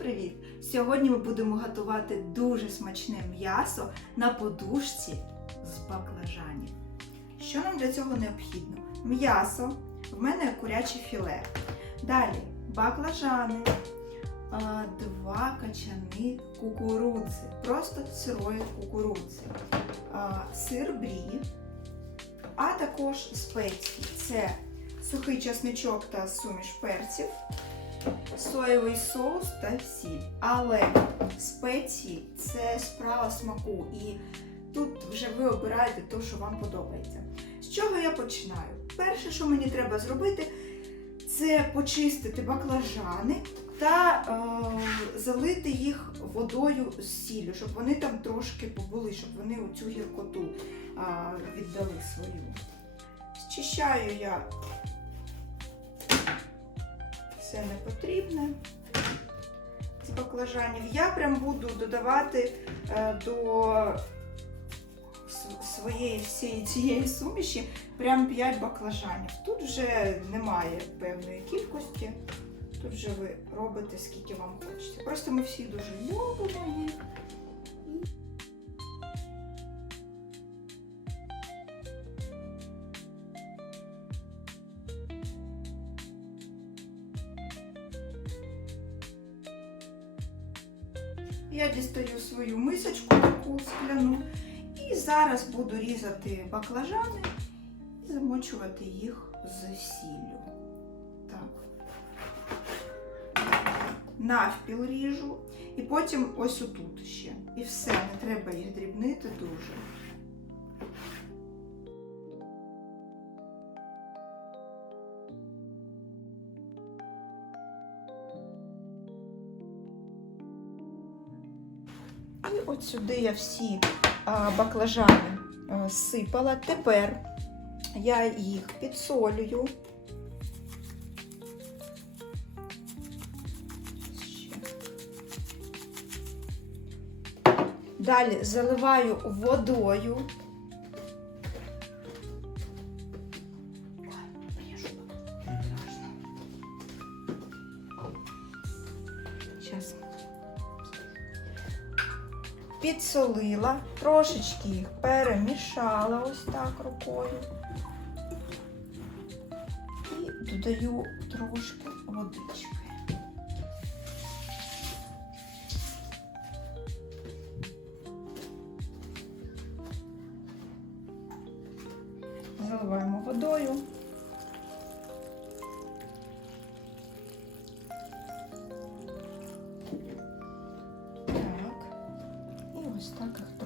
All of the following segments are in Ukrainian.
привіт! Сьогодні ми будемо готувати дуже смачне м'ясо на подушці з баклажанів. Що нам для цього необхідно? М'ясо, в мене куряче філе. Далі баклажани, два качани кукурудзи, просто сирої кукурудзи, сир брі, а також спеції. Це сухий чесничок та суміш перців, соєвий соус та сіль. Але спеції це справа смаку, і тут вже ви обираєте те, що вам подобається. З чого я починаю? Перше, що мені треба зробити, це почистити баклажани та е, залити їх водою з сіллю, щоб вони там трошки побули, щоб вони оцю гіркоту е, віддали свою. Зчищаю я все не потрібне з баклажанів. Я прям буду додавати е, до своєї всієї цієї суміші прям 5 баклажанів. Тут вже немає певної кількості. Тут вже ви робите скільки вам хочеться. Просто ми всі дуже любимо їх. Зараз буду різати баклажани і замочувати їх з сіллю. Так. Навпіл ріжу. І потім ось отут ще. І все, не треба їх дрібнити дуже. І от сюди я всі баклажани сипала. Тепер я їх підсолюю. Далі заливаю водою. Зараз. Підсолила, трошечки їх перемішала ось так рукою. І додаю трошки водички.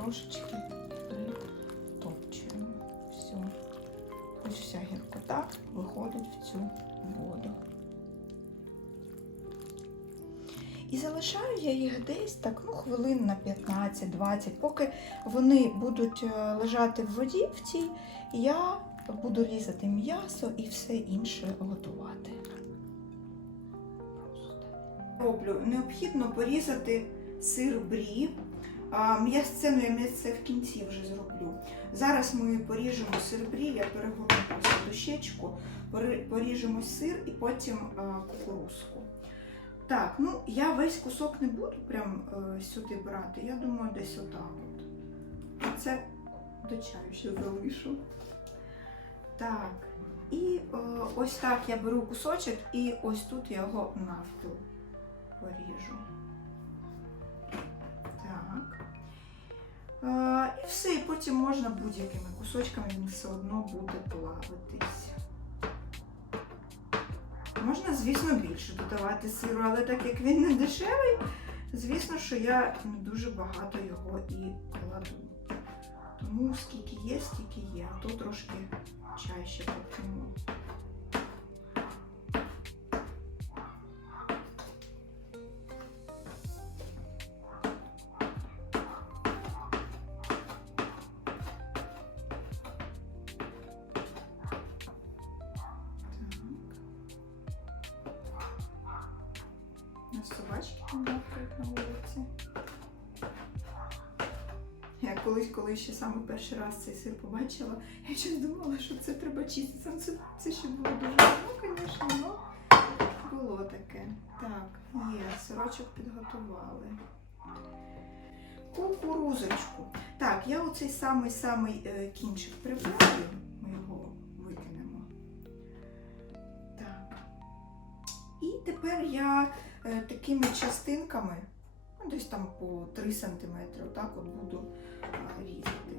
Трошечки притопчуємо. Все. Ось вся гіркота виходить в цю воду. І залишаю я їх десь так, ну, хвилин на 15-20, поки вони будуть е, лежати в воді в цій, я буду різати м'ясо і все інше готувати. Роблю необхідно порізати сир брі. М'ясцену я м'ясце в кінці вже зроблю. Зараз ми поріжемо сир брі, я перегорну просто дощечку, поріжемо сир і потім кукурузку. Так, ну я весь кусок не буду прям е, сюди брати. Я думаю, десь отак от. Це до чаю ще залишу. Так. І е, ось так я беру кусочок і ось тут я його навпіл поріжу. І все, і потім можна будь-якими кусочками, він все одно буде плавитись. Можна, звісно, більше додавати сиру, але так як він не дешевий, звісно, що я не дуже багато його і кладу. Тому скільки є, стільки є, а то трошки чай ще поп'ємо. Собачки гавкають на вулиці. Я колись, коли ще саме перший раз цей сир побачила, я щось думала, що це треба чистити. Ну, Це, це ще було дуже давно, звісно, але було таке. Так, є, сирочок підготували. Кукурузочку. Так, я оцей самий-самий е, кінчик прибираю, ми його викинемо. Так. І тепер я такими частинками, ну, десь там по 3 см, отак от буду е, різати.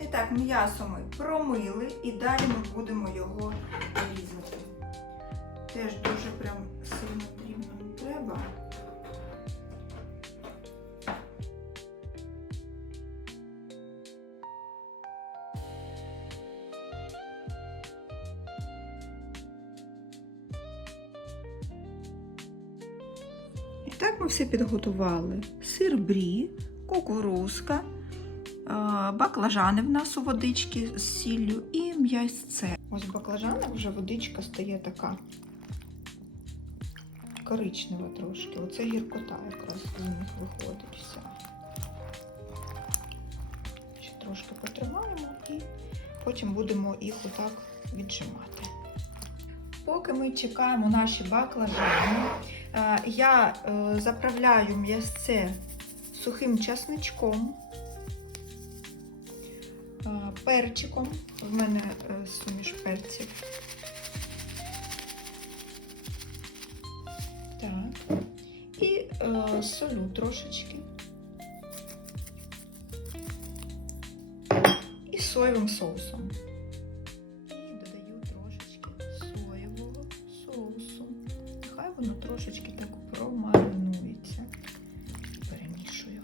І так, м'ясо ми промили і далі ми будемо його різати. Теж дуже прям сильно дрібно не треба. І так ми все підготували. Сир брі, кукурузка, баклажани в нас у водичці з сіллю і м'ясце. Ось баклажани вже водичка стає така коричнева трошки. Оце гіркота якраз з них виходить вся. Ще трошки потримаємо і потім будемо їх отак віджимати. Поки ми чекаємо наші баклажани, е, я е, заправляю м'ясце сухим часничком, е, перчиком. В мене суміш перців. Так. І солю трошечки. І соєвим соусом. Воно трошечки так промаринується. Перемішую.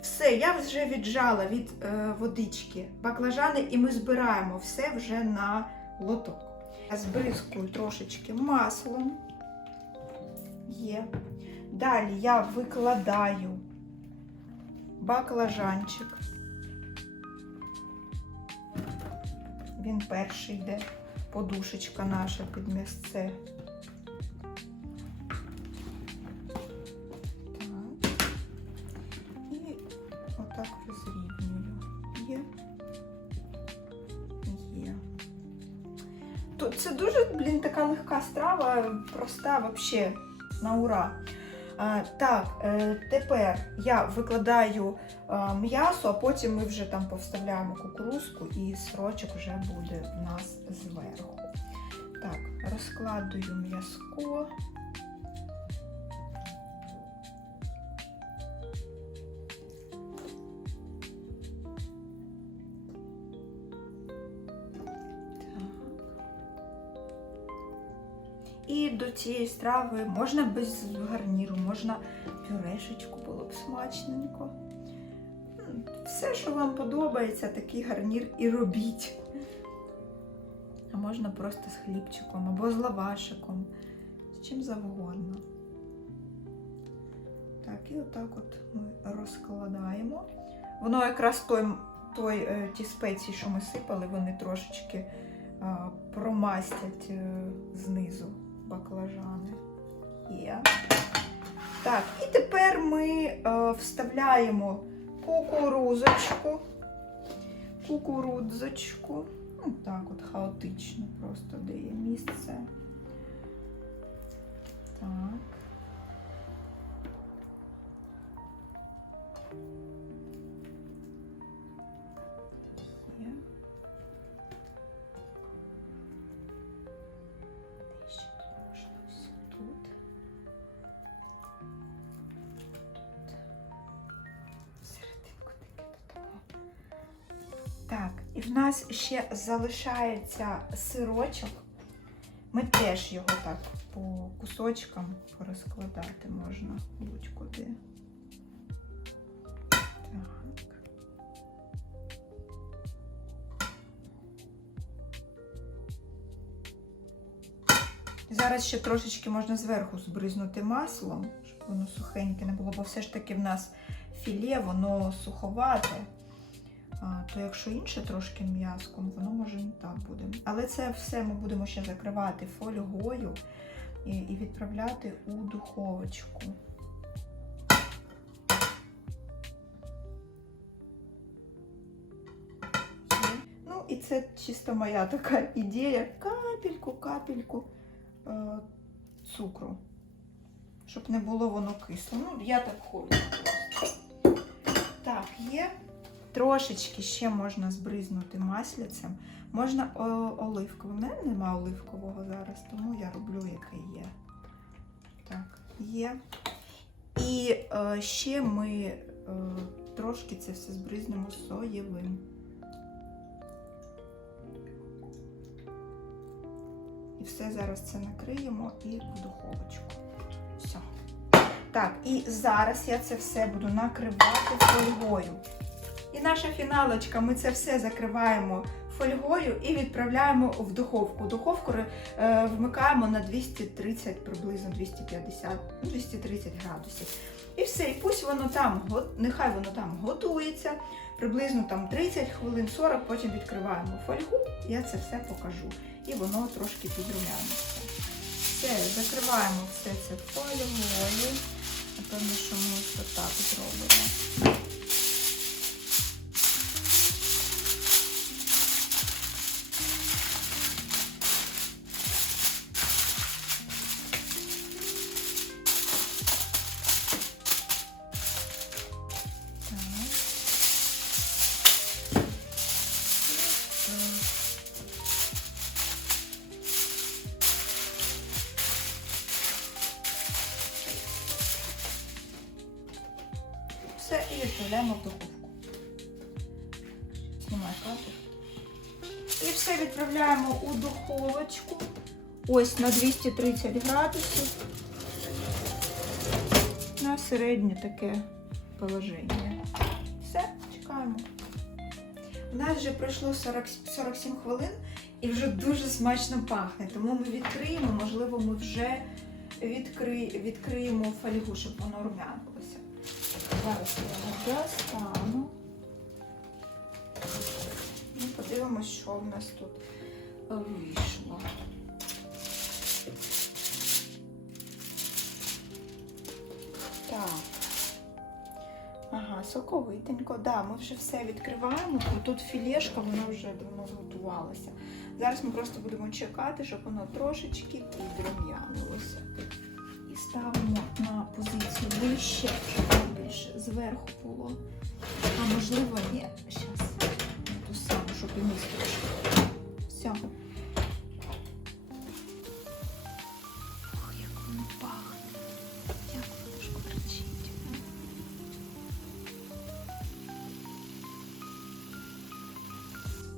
Все, я вже віджала від е, водички баклажани і ми збираємо все вже на лоток. Я збризкую трошечки маслом. Є. Далі я викладаю баклажанчик. Він перший йде, подушечка наша під місце. Так. І отак розрівнюю. Є. Є. Тут це дуже, блін, така легка страва, проста вообще на ура. Так, е, тепер я викладаю м'ясо, а потім ми вже там повставляємо кукурузку і срочок вже буде в нас зверху. Так, розкладую м'язко. І до цієї страви можна без гарніру, можна пюрешечку було б смачненько. Все, що вам подобається, такий гарнір і робіть. А можна просто з хлібчиком або з лавашиком, з чим завгодно. Так, і отак от ми розкладаємо. Воно якраз той, той, е, ті спеції, що ми сипали, вони трошечки промастять е, знизу баклажани. Є. Так, і тепер ми е, вставляємо кукурузочку. Кукурудзочку. Ну, так от хаотично просто де місце. Так. Так, і в нас ще залишається сирочок. Ми теж його так по кусочкам порозкладати можна будь-куди. Зараз ще трошечки можна зверху збризнути маслом, щоб воно сухеньке не було, бо все ж таки в нас філе, воно суховате. То якщо інше трошки м'язком, воно може не так буде. Але це все ми будемо ще закривати фольгою і, відправляти у духовочку. Ну, і це чисто моя така ідея. Капельку, капельку е, цукру. Щоб не було воно кисло. Ну, я так хочу. Так, є. Трошечки ще можна збризнути масляцем. Можна оливковим. У мене нема оливкового зараз, тому я роблю, яке є. Так, є. І е, ще ми е, трошки це все збризнемо соєвим. І все зараз це накриємо і в духовочку. Все. Так, і зараз я це все буду накривати фольгою. І наша фіналочка, ми це все закриваємо фольгою і відправляємо в духовку. Духовку е, вмикаємо на 230, приблизно 250, ну, 230 градусів. І все, і пусть воно там, нехай воно там готується, приблизно там 30 хвилин, 40, потім відкриваємо фольгу, я це все покажу. І воно трошки підрумяниться. Все, закриваємо все це фольгою. Напевно, що ми ось отак зробимо. Відправляємо в духовку. Знімай кадр. І все відправляємо у духовочку. Ось на 230 градусів. На середнє таке положення. Все, чекаємо. У нас вже пройшло 40, 47 хвилин і вже дуже смачно пахне. Тому ми відкриємо, можливо, ми вже відкри, відкриємо фольгу, щоб воно рум'янилося. Зараз я його достану. І подивимось, що в нас тут вийшло. Так. Ага, соковитенько. Да, ми вже все відкриваємо. Тут філешка, вона вже давно зготувалася. Зараз ми просто будемо чекати, щоб воно трошечки підрум'янилося. І ставимо на позицію вище, щоб воно зверху було. А можливо, ні. Зараз ту саму, щоб і трошки. Все. Ох, як воно пахне. Як воно ж.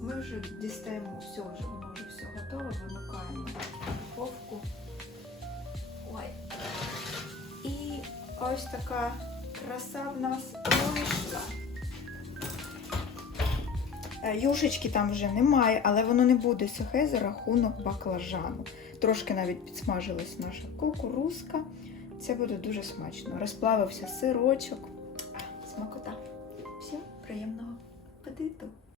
Ми вже дістаємо все, вже воно вже все готове, вимикаємо духовку. Ой. І ось така краса в нас вийшла. Е, Юшечки там вже немає, але воно не буде сухе за рахунок баклажану. Трошки навіть підсмажилась наша кукурузка. Це буде дуже смачно. Розплавився сирочок. Смакота.